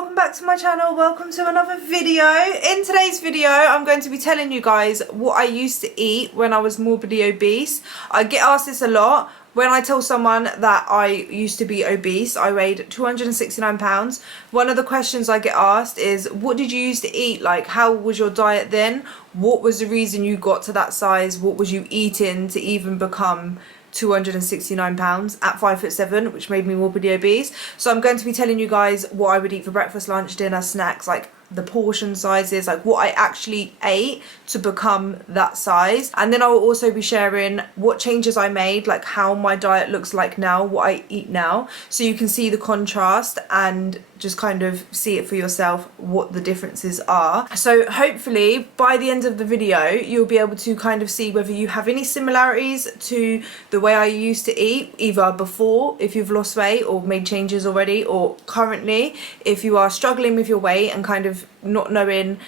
welcome back to my channel. Welcome to another video. In today's video I'm going to be telling you guys what I used to eat when I was morbidly obese. I get asked this a lot. When I tell someone that I used to be obese, I weighed 269 pounds. One of the questions I get asked is, what did you used to eat? Like, how was your diet then? What was the reason you got to that size? What was you eating to even become 269 pounds at 5'7", which made me morbidly obese? So I'm going to be telling you guys what I would eat for breakfast, lunch, dinner, snacks, like the portion sizes, like what I actually ate to become that size. And then I will also be sharing what changes I made, like how my diet looks like now, what I eat now, so you can see the contrast and just kind of see it for yourself what the differences are. So hopefully by the end of the video you'll be able to kind of see whether you have any similarities to the way I used to eat, either before if you've lost weight or made changes already, or currently if you are struggling with your weight and kind of not knowing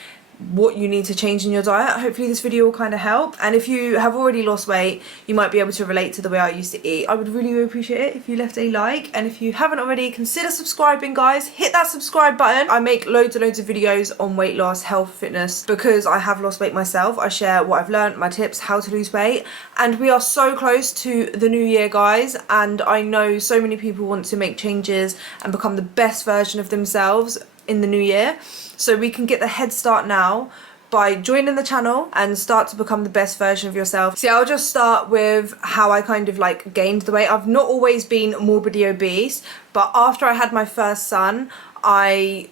what you need to change in your diet. Hopefully this video will kind of help, and if you have already lost weight you might be able to relate to the way I used to eat. I would really appreciate it if you left a like, and if you haven't already, consider subscribing, guys. Hit that subscribe button. I make loads and loads of videos on weight loss, health, fitness, because I have lost weight myself. I share what I've learned, my tips, how to lose weight, and we are so close to the new year, guys, and I know so many people want to make changes and become the best version of themselves in the new year. So we can get the head start now by joining the channel and start to become the best version of yourself. See, I'll just start with how I kind of like gained the weight. I've not always been morbidly obese, but after I had my first son, right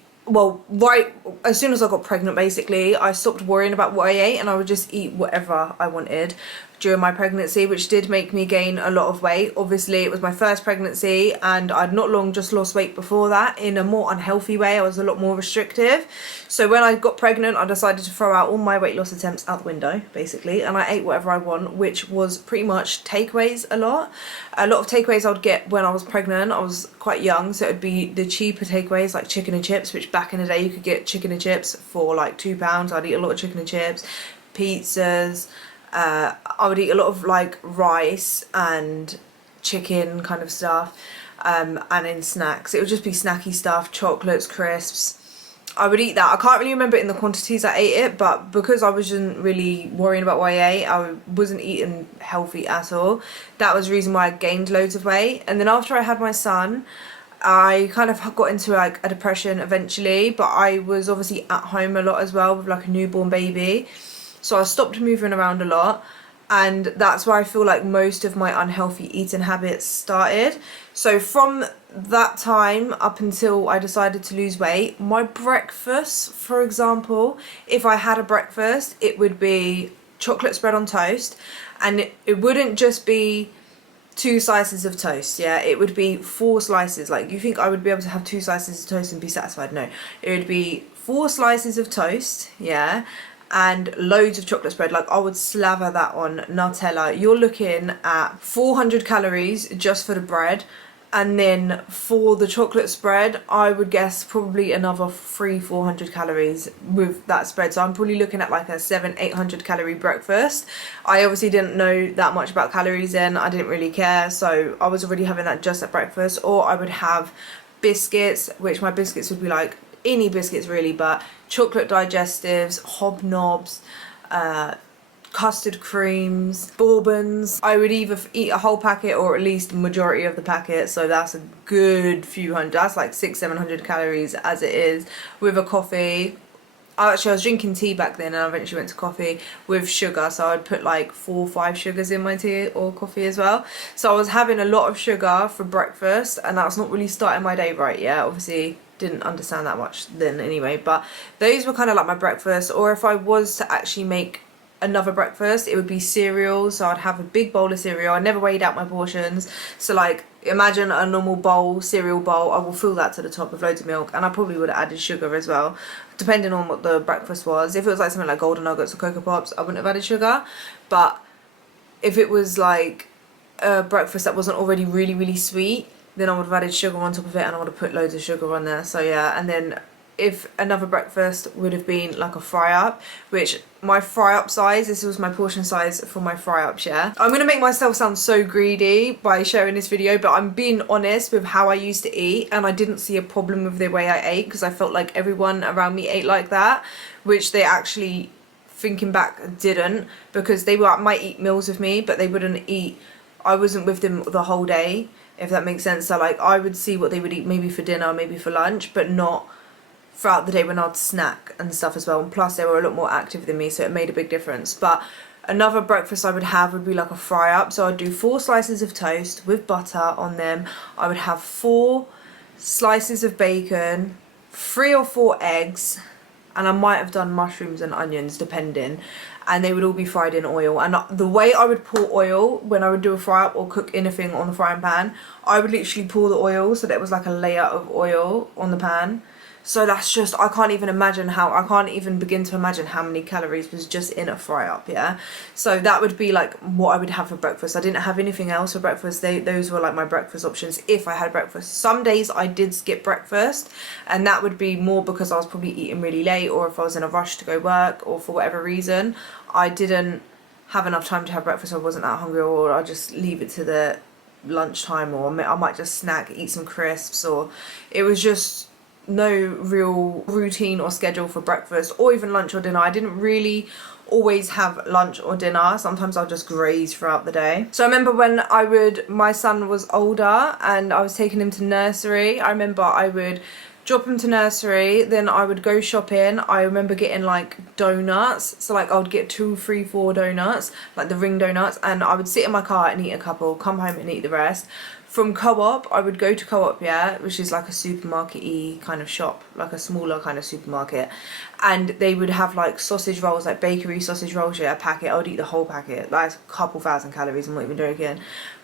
as soon as I got pregnant, basically, I stopped worrying about what I ate and I would just eat whatever I wanted during my pregnancy, which did make me gain a lot of weight. Obviously it was my first pregnancy and I'd not long just lost weight before that in a more unhealthy way. I was a lot more restrictive. So when I got pregnant I decided to throw out all my weight loss attempts out the window, basically, and I ate whatever I want, which was pretty much takeaways. A lot of takeaways I would get when I was pregnant. I was quite young, so it would be the cheaper takeaways like chicken and chips, which back in the day you could get chicken and chips for like £2. I'd eat a lot of chicken and chips, pizzas. I would eat a lot of like rice and chicken kind of stuff, and in snacks it would just be snacky stuff, chocolates, crisps. I would eat that. I can't really remember it in the quantities I ate it, but because I wasn't really worrying about what I ate, I wasn't eating healthy at all. That was the reason why I gained loads of weight. And then after I had my son, I kind of got into like a depression eventually, but I was obviously at home a lot as well with like a newborn baby. So I stopped moving around a lot, and that's where I feel like most of my unhealthy eating habits started. So from that time up until I decided to lose weight, my breakfast, for example, if I had a breakfast, it would be chocolate spread on toast, and it wouldn't just be 2 slices of toast, yeah, it would be 4 slices. Like, you think I would be able to have 2 slices of toast and be satisfied? No, it would be 4 slices of toast, yeah, and loads of chocolate spread. Like, I would slather that on Nutella. You're looking at 400 calories just for the bread, and then for the chocolate spread I would guess probably another 300-400 calories with that spread. So I'm probably looking at like a 700-800 calorie breakfast. I obviously didn't know that much about calories then, I didn't really care, so I was already having that just at breakfast. Or I would have biscuits, which my biscuits would be like any biscuits really, but chocolate digestives, hobnobs, custard creams, bourbons. I would either eat a whole packet or at least the majority of the packet, so that's a good few hundred. That's like 600-700 calories as it is, with a coffee. Actually, I was drinking tea back then and I eventually went to coffee with sugar, so I'd put like 4 or 5 sugars in my tea or coffee as well. So I was having a lot of sugar for breakfast, and that's not really starting my day right, yeah, obviously didn't understand that much then anyway, but those were kind of like my breakfast. Or if I was to actually make another breakfast, it would be cereal. So I'd have a big bowl of cereal. I never weighed out my portions, so like imagine a normal bowl, cereal bowl, I will fill that to the top with loads of milk, and I probably would have added sugar as well, depending on what the breakfast was. If it was like something like Golden Nuggets or Cocoa Pops, I wouldn't have added sugar, but if it was like a breakfast that wasn't already really sweet, then I would have added sugar on top of it, and I would have put loads of sugar on there. So yeah, and then if another breakfast would have been like a fry up, which my fry up size, this was my portion size for my fry ups, yeah. I'm gonna make myself sound so greedy by sharing this video, but I'm being honest with how I used to eat, and I didn't see a problem with the way I ate because I felt like everyone around me ate like that, which they actually, thinking back, didn't, because they might eat meals with me, but they wouldn't eat, I wasn't with them the whole day, if that makes sense. So like I would see what they would eat maybe for dinner, maybe for lunch, but not throughout the day when I'd snack and stuff as well. And plus they were a lot more active than me, so it made a big difference. But another breakfast I would have would be like a fry up. So I'd do 4 slices of toast with butter on them. I would have 4 slices of bacon, 3 or 4 eggs, and I might have done mushrooms and onions depending, and they would all be fried in oil. And the way I would pour oil when I would do a fry up or cook anything on the frying pan, I would literally pour the oil so there was like a layer of oil on the pan. So that's just, I can't even begin to imagine how many calories was just in a fry up, yeah. So that would be like what I would have for breakfast. I didn't have anything else for breakfast. Those were like my breakfast options if I had breakfast. Some days I did skip breakfast, and that would be more because I was probably eating really late, or if I was in a rush to go work, or for whatever reason I didn't have enough time to have breakfast, or I wasn't that hungry, or I just leave it to the lunchtime, or I might just snack, eat some crisps, or it was just no real routine or schedule for breakfast or even lunch or dinner. I didn't really always have lunch or dinner. Sometimes I'll just graze throughout the day. So I remember when my son was older and I was taking him to nursery, I remember I would drop him to nursery, then I would go shopping. I remember getting like donuts, so like I would get 2, 3, 4 donuts, like the ring donuts, and I would sit in my car and eat a couple, come home and eat the rest. From Co-op, I would go to Co-op, yeah, which is like a supermarket-y kind of shop, like a smaller kind of supermarket, and they would have like sausage rolls, like bakery sausage rolls, yeah, a packet. I would eat the whole packet, like a couple thousand calories, I'm not even joking.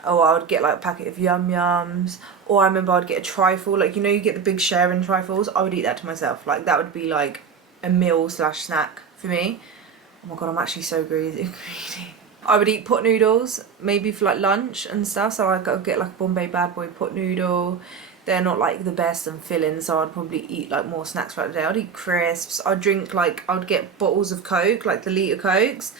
Or I would get like a packet of Yum Yums, or I remember I'd get a trifle, like, you know, you get the big sharing trifles, I would eat that to myself. Like that would be like a meal / snack for me. Oh my god, I'm actually so greedy. I would eat pot noodles, maybe for like lunch and stuff, so I'd go get like a Bombay Bad Boy pot noodle. They're not like the best and filling, so I'd probably eat like more snacks throughout the day. I'd eat crisps, I'd drink like, I'd get bottles of Coke, like the litre Cokes,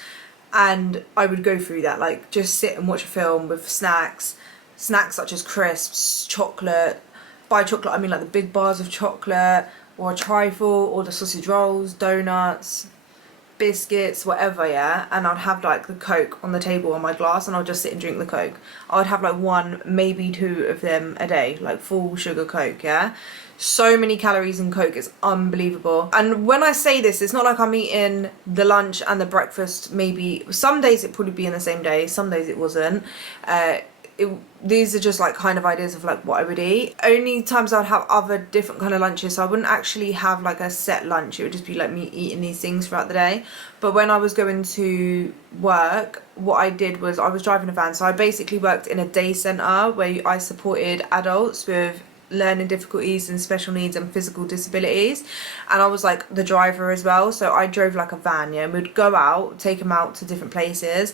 and I would go through that, like just sit and watch a film with snacks such as crisps, chocolate. By chocolate I mean like the big bars of chocolate, or a trifle, or the sausage rolls, donuts, biscuits, whatever, yeah. And I'd have like the Coke on the table on my glass, and I'd just sit and drink the Coke. I'd have like 1, maybe 2 of them a day, like full sugar Coke, yeah. So many calories in Coke, it's unbelievable. And when I say this, it's not like I'm eating the lunch and the breakfast, maybe some days it'd probably be in the same day, some days it wasn't. These are just like kind of ideas of like what I would eat. Only times I'd have other different kind of lunches, so I wouldn't actually have like a set lunch. It would just be like me eating these things throughout the day. But when I was going to work, what I did was I was driving a van, so I basically worked in a day centre where I supported adults with learning difficulties and special needs and physical disabilities, and I was like the driver as well. So I drove like a van, yeah, and we'd go out, take them out to different places.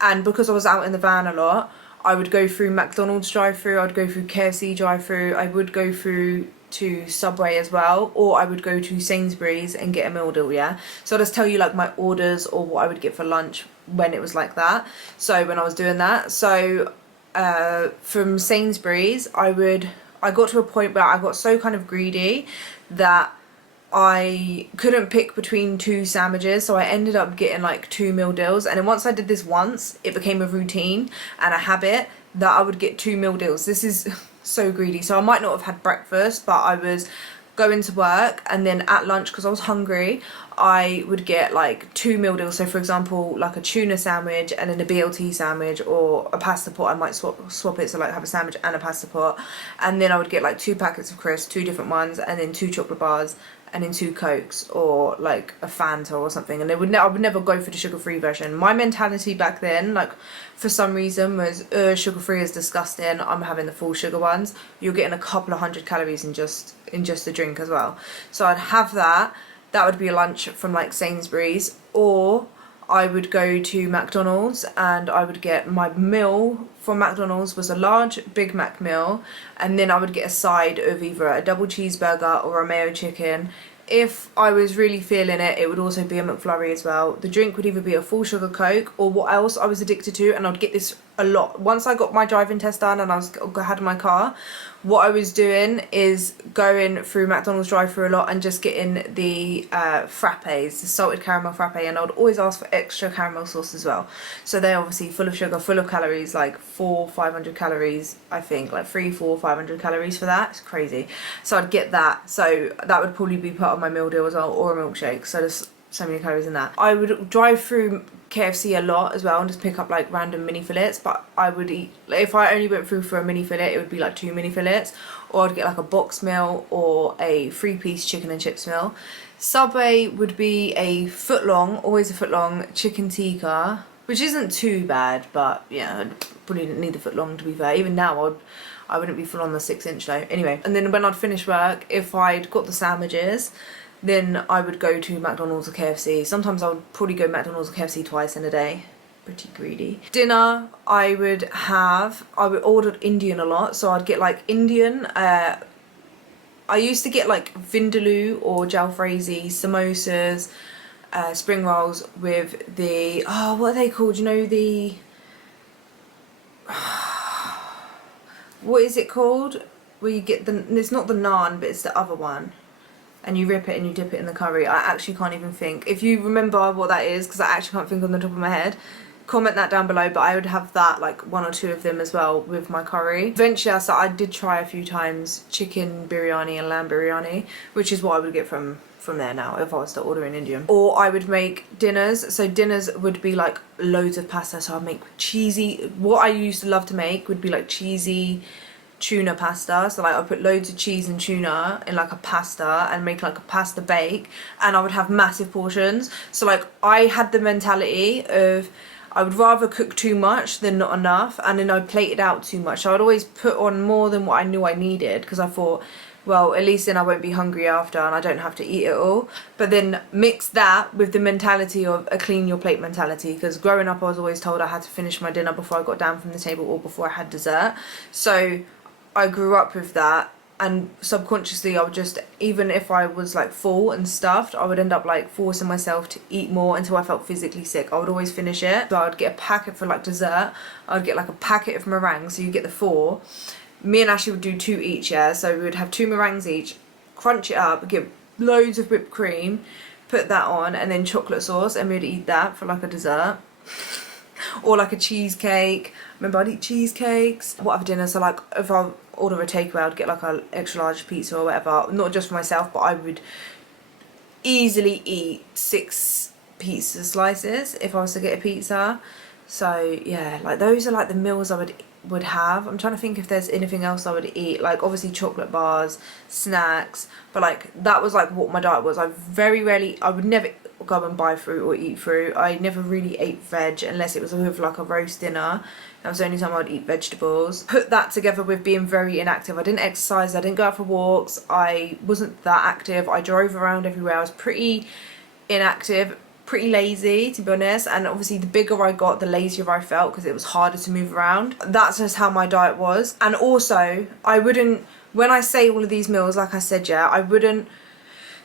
And because I was out in the van a lot, I would go through McDonald's drive-through, I'd go through KFC drive-through, I would go through to Subway as well, or I would go to Sainsbury's and get a meal deal, yeah. So I'll just tell you like my orders or what I would get for lunch when it was like that. So when I was doing that, so from Sainsbury's, I got to a point where I got so kind of greedy that I couldn't pick between 2 sandwiches, so I ended up getting like 2 meal deals. And then once I did this once, it became a routine and a habit that I would get 2 meal deals. This is so greedy. So I might not have had breakfast, but I was going to work, and then at lunch, because I was hungry, I would get like 2 meal deals. So for example, like a tuna sandwich and then a BLT sandwich, or a pasta pot. I might swap it, so like have a sandwich and a pasta pot. And then I would get like 2 packets of crisps, 2 different ones, and then 2 chocolate bars, and then 2 Cokes, or like a Fanta or something. And I would never go for the sugar-free version. My mentality back then, like for some reason, was sugar-free is disgusting, I'm having the full sugar ones. You're getting a couple of 100 calories in just the drink as well. So I'd have that would be a lunch from like Sainsbury's. Or I would go to McDonald's and I would get my meal from McDonald's was a large Big Mac meal, and then I would get a side of either a double cheeseburger or a mayo chicken if I was really feeling it, it would also be a McFlurry as well. The drink would either be a full sugar Coke, or what else I was addicted to, and I'd get this a lot. Once I got my driving test done and I had my car, what I was doing is going through McDonald's drive-thru a lot and just getting the frappes, the salted caramel frappe, and I would always ask for extra caramel sauce as well. So they're obviously full of sugar, full of calories, like 500 calories, I think, like 500 calories for that. It's crazy. So I'd get that. So that would probably be part of my meal deal as well, or a milkshake. So there's so many calories in that. I would drive through KFC a lot as well and just pick up like random mini fillets, but I would eat, like, if I only went through for a mini fillet, it would be like 2 mini fillets, or I'd get like a box meal or a 3-piece chicken and chips meal. Subway would be a always a foot long chicken tikka, which isn't too bad, but yeah, I probably didn't need the foot long, to be fair. Even now I wouldn't be full on the 6-inch though. Anyway, and then when I'd finish work, if I'd got the sandwiches, then I would go to McDonald's or KFC. Sometimes I would probably go McDonald's or KFC twice in a day. Pretty greedy. Dinner, I would order Indian a lot, so I'd get like Indian. I used to get like vindaloo or jalfrezi, samosas, spring rolls with the, what are they called? You know, the, what is it called? Where you get it's not the naan, but it's the other one. And you rip it and you dip it in the curry. I actually can't even think. If you remember what that is, because I actually can't think on the top of my head, comment that down below. But I would have that, like 1 or 2 of them as well with my curry. Eventually, so I did try a few times chicken biryani and lamb biryani, which is what I would get from there now if I was to order in Indian. Or I would make dinners. So dinners would be like loads of pasta. So I'd make cheesy, what I used to love to make would be like cheesy tuna pasta. So like I put loads of cheese and tuna in like a pasta and make like a pasta bake, and I would have massive portions. So like I had the mentality of I would rather cook too much than not enough, and then I'd plate it out too much. So I'd always put on more than what I knew I needed, because I thought, well, at least then I won't be hungry after and I don't have to eat it all. But then mix that with the mentality of a clean your plate mentality, because growing up I was always told I had to finish my dinner before I got down from the table or before I had dessert. So I grew up with that, and subconsciously I would just, even if I was like full and stuffed, I would end up like forcing myself to eat more until I felt physically sick. I would always finish it. So I would get a packet for like dessert. I would get like a packet of meringues, so you get the 4. Me and Ashley would do 2 each, yeah, so we would have 2 meringues each, crunch it up, get loads of whipped cream, put that on, and then chocolate sauce, and we'd eat that for like a dessert. Or like a cheesecake. Remember, I'd eat cheesecakes. What other dinner? So like if I order a takeaway, I'd get like a extra large pizza or whatever. Not just for myself, but I would easily eat 6 pizza slices if I was to get a pizza. So yeah, like those are like the meals I would have. I'm trying to think if there's anything else I would eat. Like obviously chocolate bars, snacks, but like that was like what my diet was. I would never go and buy fruit or eat fruit. I never really ate veg unless it was with like a roast dinner. That was the only time I'd eat vegetables. Put that together with being very inactive. I didn't exercise, I didn't go out for walks, I wasn't that active, I drove around everywhere. I was pretty inactive, pretty lazy, to be honest, and obviously the bigger I got, the lazier I felt, because it was harder to move around. That's just how my diet was. And also, I wouldn't, when I say all of these meals, like I said, yeah, I wouldn't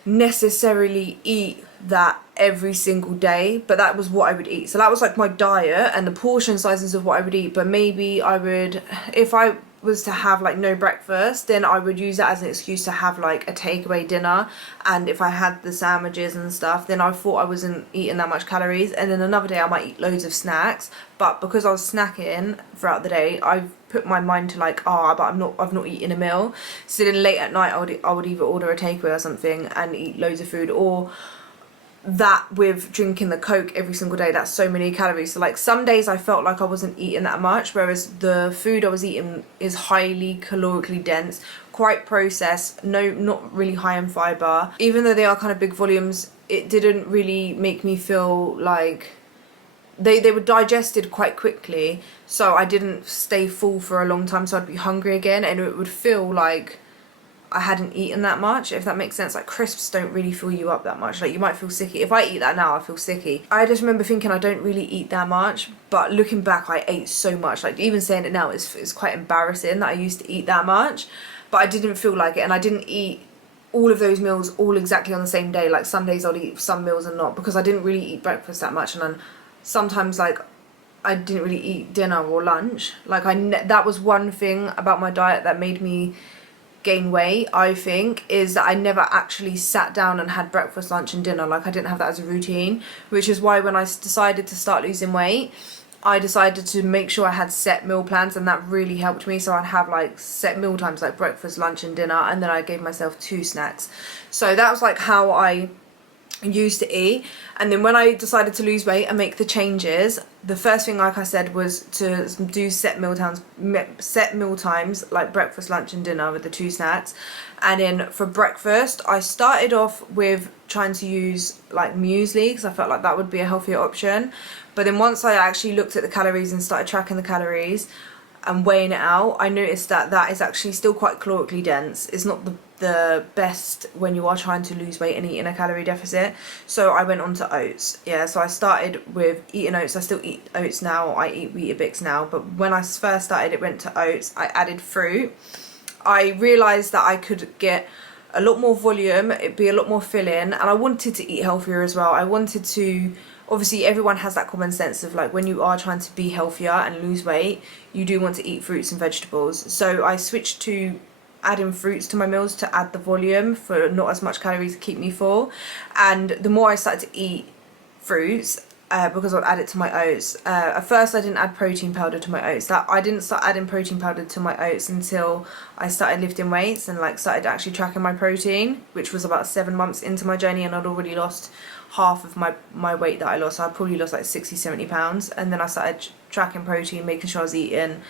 necessarily eat that every single day, but that was what I would eat. So that was like my diet and the portion sizes of what I would eat. But maybe I would, if I was to have like no breakfast, then I would use that as an excuse to have like a takeaway dinner. And if I had the sandwiches and stuff, then I thought I wasn't eating that much calories, and then another day I might eat loads of snacks. But because I was snacking throughout the day, I've put my mind to like, but I've not eaten a meal. So then late at night I would either order a takeaway or something and eat loads of food, or that with drinking the Coke every single day. That's so many calories. So like some days I felt like I wasn't eating that much, whereas the food I was eating is highly calorically dense, quite processed, not really high in fiber. Even though they are kind of big volumes, it didn't really make me feel like they were digested quite quickly, so I didn't stay full for a long time, so I'd be hungry again, and it would feel like I hadn't eaten that much, if that makes sense. Like crisps don't really fill you up that much. Like you might feel sicky. If I eat that now, I feel sicky. I just remember thinking I don't really eat that much, but looking back, I ate so much. Like even saying it now is quite embarrassing that I used to eat that much, but I didn't feel like it, and I didn't eat all of those meals all exactly on the same day. Like Sundays I'd eat some meals and not, because I didn't really eat breakfast that much, and then sometimes like I didn't really eat dinner or lunch. Like that was one thing about my diet that made me gain weight, I think, is that I never actually sat down and had breakfast, lunch and dinner. Like I didn't have that as a routine, which is why when I decided to start losing weight, I decided to make sure I had set meal plans, and that really helped me. So I'd have like set meal times, like breakfast, lunch and dinner, and then I gave myself 2 snacks. So that was like how I used to eat. And then when I decided to lose weight and make the changes, the first thing, like I said, was to do set meal times like breakfast, lunch and dinner with the 2 snacks. And then for breakfast I started off with trying to use like muesli, because I felt like that would be a healthier option. But then once I actually looked at the calories and started tracking the calories and weighing it out, I noticed that that is actually still quite calorically dense. It's not the best when you are trying to lose weight and eat in a calorie deficit. So I went on to oats. Yeah, so I started with eating oats. I still eat oats now. I eat Weetabix now, but when I first started, it went to oats. I added fruit. I realised that I could get a lot more volume, it'd be a lot more filling, and I wanted to eat healthier as well. I wanted to, obviously everyone has that common sense of like when you are trying to be healthier and lose weight, you do want to eat fruits and vegetables. So I switched to adding fruits to my meals to add the volume for not as much calories to keep me full. And the more I started to eat fruits, because I'd add it to my oats. At first I didn't add protein powder to my oats. I didn't start adding protein powder to my oats until I started lifting weights and like started actually tracking my protein, which was about 7 months into my journey, and I'd already lost half of my weight that I lost. So I probably lost like 60-70 pounds, and then I started tracking protein, making sure I was eating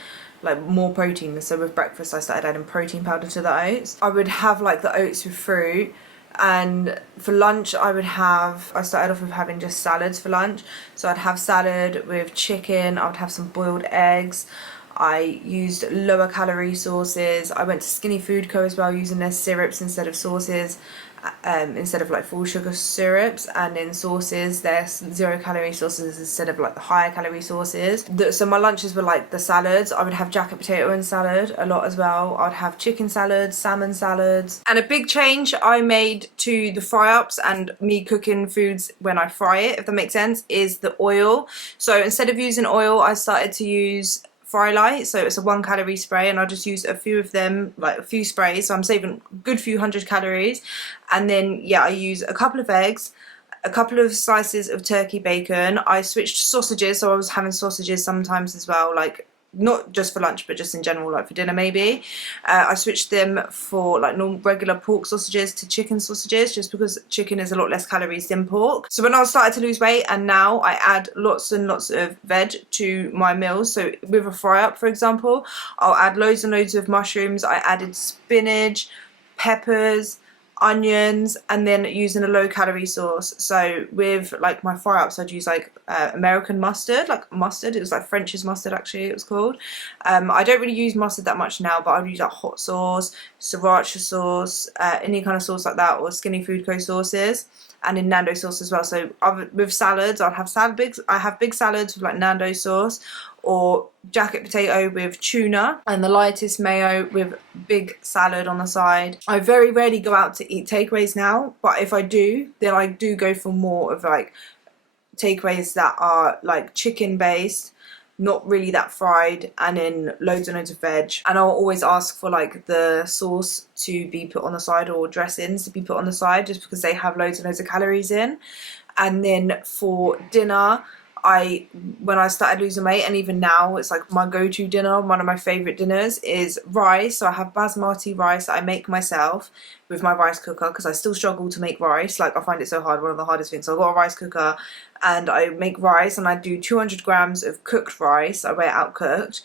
like more protein. So with breakfast I started adding protein powder to the oats. I would have like the oats with fruit, and for lunch I started off with having just salads for lunch. So I'd have salad with chicken, I would have some boiled eggs. I used lower calorie sauces. I went to Skinny Food Co as well, using their syrups instead of sauces, instead of like full sugar syrups, and in sauces they're 0 calorie sauces instead of like the higher calorie sauces. So my lunches were like the salads. I would have jacket potato and salad a lot as well. I'd have chicken salads, salmon salads. And a big change I made to the fry ups and me cooking foods when I fry it, if that makes sense, is the oil. So instead of using oil, I started to use Fry Light. So it's a 1 calorie spray, and I'll just use a few of them, like a few sprays, so I'm saving a good few hundred calories. And then yeah, I use a couple of eggs, a couple of slices of turkey bacon. I switched sausages, so I was having sausages sometimes as well, like not just for lunch but just in general, like for dinner maybe. I switched them for like normal regular pork sausages to chicken sausages, just because chicken is a lot less calories than pork. So when I started to lose weight, and now I add lots and lots of veg to my meals. So with a fry up, for example, I'll add loads and loads of mushrooms. I added spinach, peppers, onions, and then using a low calorie sauce. So with like my fry ups, I'd use like American mustard, like mustard. It was like French's mustard actually, it was called. I don't really use mustard that much now, but I'd use like hot sauce, sriracha sauce, any kind of sauce like that, or Skinny Food Co sauces, and in Nando sauce as well. So with salads, I have big salads with like Nando sauce, or jacket potato with tuna, and the lightest mayo with big salad on the side. I very rarely go out to eat takeaways now, but if I do, then I do go for more of like takeaways that are like chicken based, not really that fried, and then loads and loads of veg. And I'll always ask for like the sauce to be put on the side, or dressings to be put on the side, just because they have loads and loads of calories in. And then for dinner, when I started losing weight, and even now, it's like my go-to dinner, one of my favourite dinners is rice. So I have basmati rice that I make myself with my rice cooker, because I still struggle to make rice. Like I find it so hard, one of the hardest things. So I've got a rice cooker and I make rice, and I do 200 grams of cooked rice. I weigh it out cooked,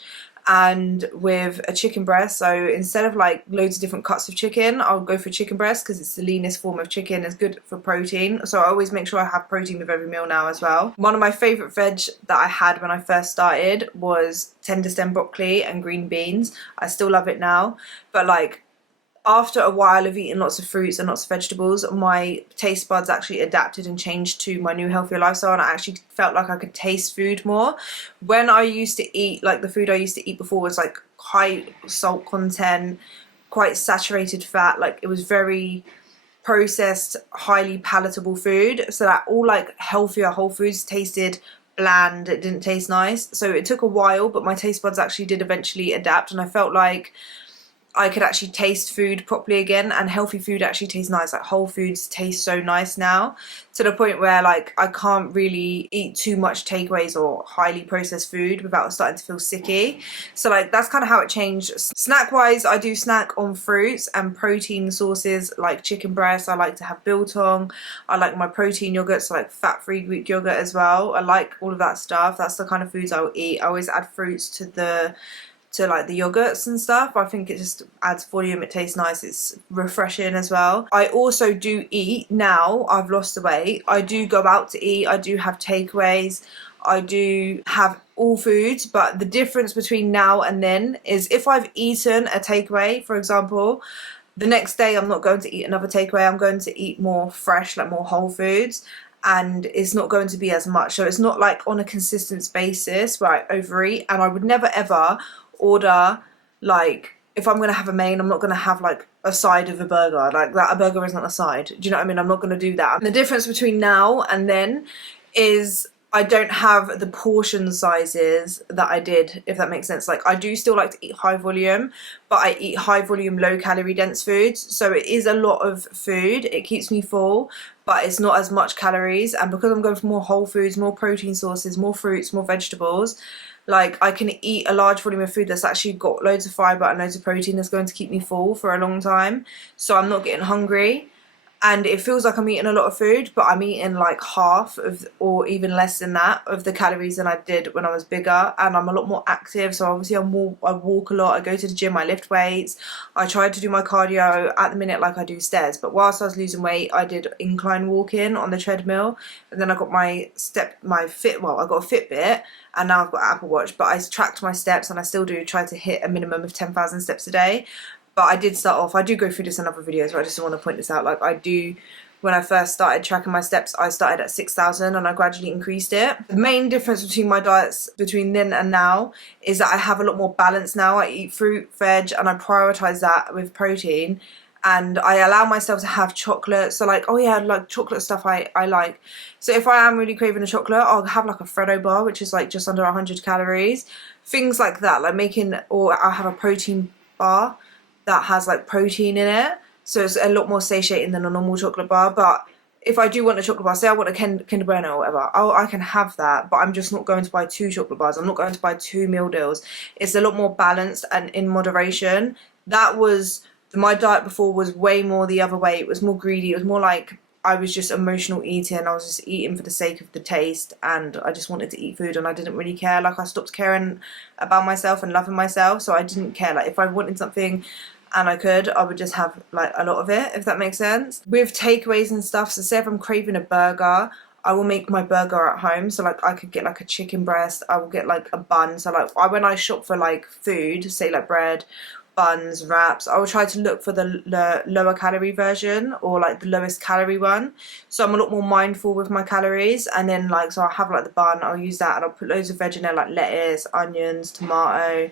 and with a chicken breast. So instead of like loads of different cuts of chicken, I'll go for chicken breast, because it's the leanest form of chicken, it's good for protein. So I always make sure I have protein with every meal now as well. One of my favourite veg that I had when I first started was tender stem broccoli and green beans. I still love it now, but like after a while of eating lots of fruits and lots of vegetables, my taste buds actually adapted and changed to my new healthier lifestyle, and I actually felt like I could taste food more. When I used to eat, like the food I used to eat before was like high salt content, quite saturated fat, like it was very processed, highly palatable food, so that all like healthier whole foods tasted bland. It didn't taste nice. So it took a while, but my taste buds actually did eventually adapt, and I felt like I could actually taste food properly again, and healthy food actually tastes nice. Like whole foods taste so nice now, to the point where like I can't really eat too much takeaways or highly processed food without starting to feel sicky. So like that's kind of how it changed. Snack wise, I do snack on fruits and protein sources like chicken breast. I like to have biltong. I like my protein yogurts, so like fat-free Greek yogurt as well. I like all of that stuff. That's the kind of foods I will eat. I always add fruits to like the yogurts and stuff. I think it just adds volume, it tastes nice, it's refreshing as well. I also do eat, now I've lost the weight, I do go out to eat, I do have takeaways, I do have all foods, but the difference between now and then is if I've eaten a takeaway, for example, the next day I'm not going to eat another takeaway, I'm going to eat more fresh, like more whole foods, and it's not going to be as much. So it's not like on a consistent basis where I overeat, and I would never ever order, like if I'm gonna have a main, I'm not gonna have like a side of a burger, like that a burger isn't a side, do you know what I mean? I'm not gonna do that. And the difference between now and then is I don't have the portion sizes that I did, if that makes sense. Like I do still like to eat high volume, but I eat high volume, low calorie dense foods, so it is a lot of food, it keeps me full, but it's not as much calories. And because I'm going for more whole foods, more protein sources, more fruits, more vegetables, like I can eat a large volume of food that's actually got loads of fibre and loads of protein that's going to keep me full for a long time, so I'm not getting hungry. And it feels like I'm eating a lot of food, but I'm eating like half of, or even less than that, of the calories than I did when I was bigger. And I'm a lot more active, so obviously I walk a lot, I go to the gym, I lift weights, I try to do my cardio at the minute like I do stairs. But whilst I was losing weight, I did incline walking on the treadmill, and then I got I got a Fitbit, and now I've got an Apple Watch, but I tracked my steps, and I still do try to hit a minimum of 10,000 steps a day. But I did start off, I do go through this in other videos, but I just want to point this out. Like I do, when I first started tracking my steps, I started at 6,000 and I gradually increased it. The main difference between my diets between then and now is that I have a lot more balance now. I eat fruit, veg, and I prioritise that with protein. And I allow myself to have chocolate. So like, oh yeah, like chocolate stuff I like. So if I am really craving a chocolate, I'll have like a Freddo bar, which is like just under 100 calories. Things like that, like or I'll have a protein bar that has like protein in it, so it's a lot more satiating than a normal chocolate bar. But if I do want a chocolate bar, say I want a Kinder Bueno or whatever, I can have that, but I'm just not going to buy 2 chocolate bars, I'm not going to buy 2 meal deals. It's a lot more balanced and in moderation. That was, my diet before was way more the other way. It was more greedy, it was more like I was just emotional eating, I was just eating for the sake of the taste, and I just wanted to eat food, and I didn't really care. Like I stopped caring about myself and loving myself, so I didn't care. Like if I wanted something and I would just have like a lot of it, if that makes sense. With takeaways and stuff, so say if I'm craving a burger, I will make my burger at home. So like I could get like a chicken breast, I will get like a bun. So like when I shop for like food, say like bread, buns, wraps, I will try to look for the lower calorie version, or like the lowest calorie one. So I'm a lot more mindful with my calories. And then like, so I'll have like the bun, I'll use that, and I'll put loads of veg in there, like lettuce, onions, tomato,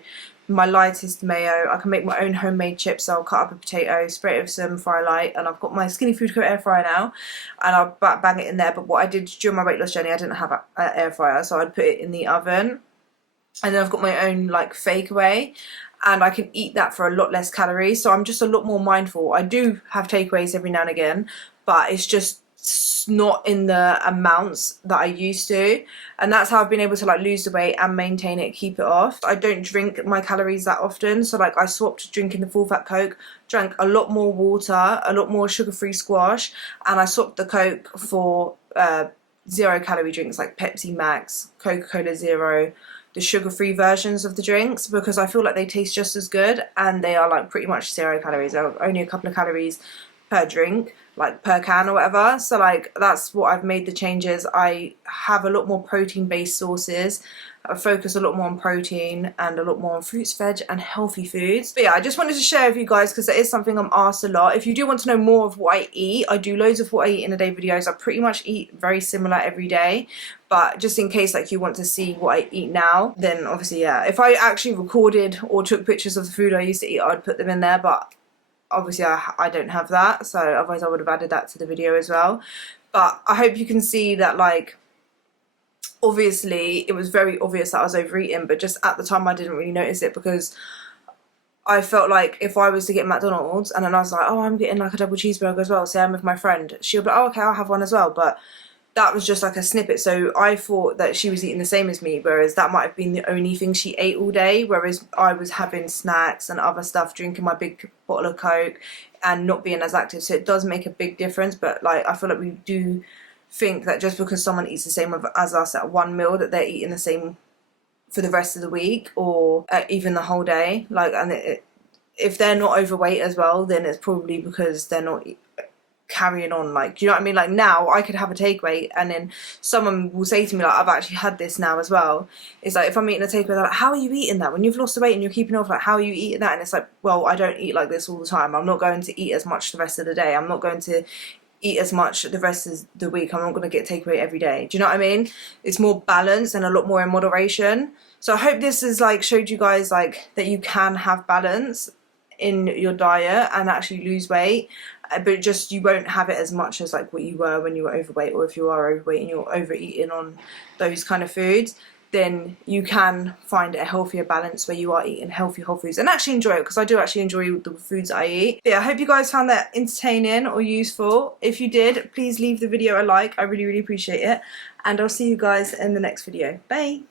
my lightest mayo. I can make my own homemade chips, so I'll cut up a potato, spray it with some fry light, and I've got my Skinny Food Co air fryer now, and I'll bang it in there. But what I did during my weight loss journey, I didn't have an air fryer, so I'd put it in the oven. And then I've got my own like fake away, and I can eat that for a lot less calories. So I'm just a lot more mindful. I do have takeaways every now and again, but it's just not in the amounts that I used to. And that's how I've been able to like lose the weight and maintain it, keep it off. I don't drink my calories that often, so like I swapped drinking the full fat Coke, drank a lot more water, a lot more sugar-free squash, and I swapped the Coke for 0 calorie drinks like Pepsi Max, Coca-Cola Zero, the sugar-free versions of the drinks, because I feel like they taste just as good, and they are like pretty much 0 calories. They're only a couple of calories per drink, like per can or whatever. So like that's what I've made the changes. I have a lot more protein based sources. I focus a lot more on protein and a lot more on fruits, veg and healthy foods. But yeah, I just wanted to share with you guys because it is something I'm asked a lot. If you do want to know more of what I eat, I do loads of what I eat in a day videos. I pretty much eat very similar every day, but just in case like you want to see what I eat now, then obviously yeah, if I actually recorded or took pictures of the food I used to eat, I'd put them in there. But obviously I don't have that, so otherwise I would have added that to the video as well. But I hope you can see that, like, obviously it was very obvious that I was overeating, but just at the time I didn't really notice it, because I felt like if I was to get McDonald's and then I was like, oh, I'm getting like a double cheeseburger as well, say I'm with my friend, she'll be like, oh, okay, I'll have one as well. But that was just like a snippet, so I thought that she was eating the same as me, whereas that might have been the only thing she ate all day, whereas I was having snacks and other stuff, drinking my big bottle of Coke and not being as active. So it does make a big difference. But like, I feel like we do think that just because someone eats the same as us at one meal, that they're eating the same for the rest of the week, or even the whole day. Like, and if they're not overweight as well, then it's probably because they're not carrying on. Like, do you know what I mean? Like, now I could have a takeaway and then someone will say to me, like, I've actually had this now as well. It's like, if I'm eating a takeaway, they're like, how are you eating that when you've lost the weight and you're keeping off? Like, how are you eating that? And it's like, well, I don't eat like this all the time. I'm not going to eat as much the rest of the day. I'm not going to eat as much the rest of the week. I'm not going to get takeaway every day. Do you know what I mean? It's more balanced and a lot more in moderation. So I hope this has like showed you guys like that you can have balance in your diet and actually lose weight, but just you won't have it as much as like what you were when you were overweight. Or if you are overweight and you're overeating on those kind of foods, then you can find a healthier balance where you are eating healthy whole foods and actually enjoy it, because I do actually enjoy the foods I eat. But yeah, I hope you guys found that entertaining or useful. If you did, please leave the video a like. I really appreciate it, and I'll see you guys in the next video. Bye.